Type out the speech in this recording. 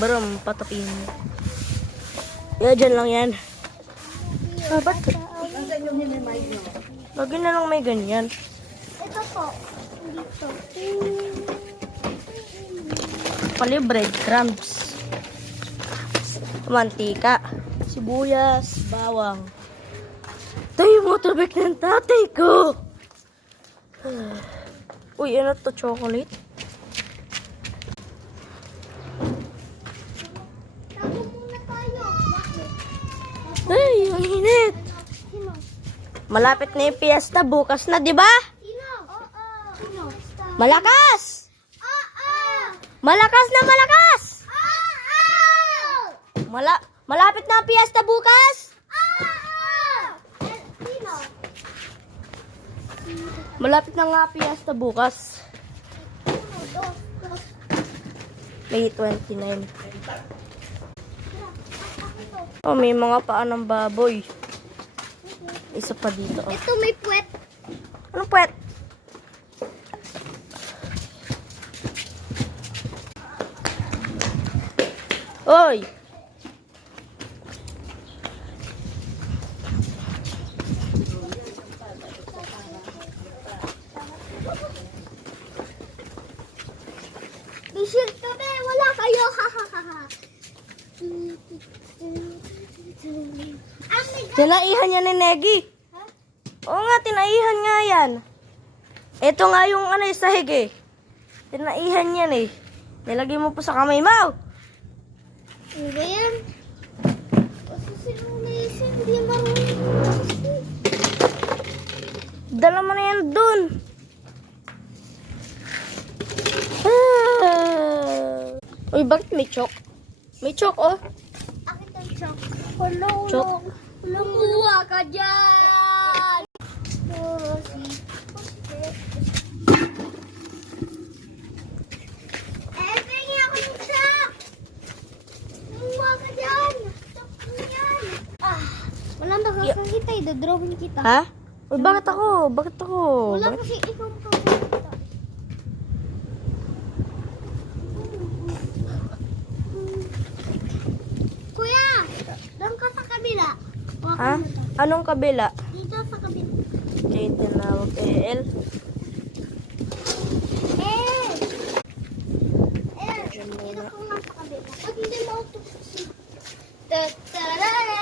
Brum, patapin. Ya, dyan lang yan. Ba't? Lagi na lang may ganyan. Ito po. Dito. Pali breadcrumbs. Mantika. Sibuyas. Bawang. Ito yung motorbike ng tatay ko. Uy, ano to? Chocolate? Tago muna tayo. Bakit? Ay, ang init. Sino? Malapit na yung fiesta. Bukas na, di ba? Sino? Oo. Sino? Malakas! Oo. Malakas na malakas! Oo. Malapit na ang fiesta bukas! Sino? Malapit na nga fiesta bukas. May 29. Oh, may mga paa ng baboy. Isa pa dito. Oh. Ito may puwet. Anong puwet? Oy! Bishil kami. Wala kayo. Tinaihan niya ni Negi. Ha? Oo nga, tinaihan nga yan. Ito nga yung sahig eh. Tinaihan yan eh. Nilagay mo po sa kamay mo. Ano ba yan? Kasi sinunaysin. Hindi marunong. Dala mo na yan dun. Uy, bakit may chok? May chok, oh. Akit ang chok. Hello. Chok. Lumuha ka dyan. Pengi ako ng chok. Lumuha ka dyan. Chok mo yan. Wala nakakakita. Idodrawing kita. Ha? Uy, bakit ako? Bakit ako? Wala Bakit? kasi ikaw makakakita. Kuya, doon ka sa kabila. Ha? Anong kabila? Dito sa kabila. Okay, tinawag kay El. Dito ka nga sa kabila. Pag hindi mo ito. Ta-ta-ra-ra.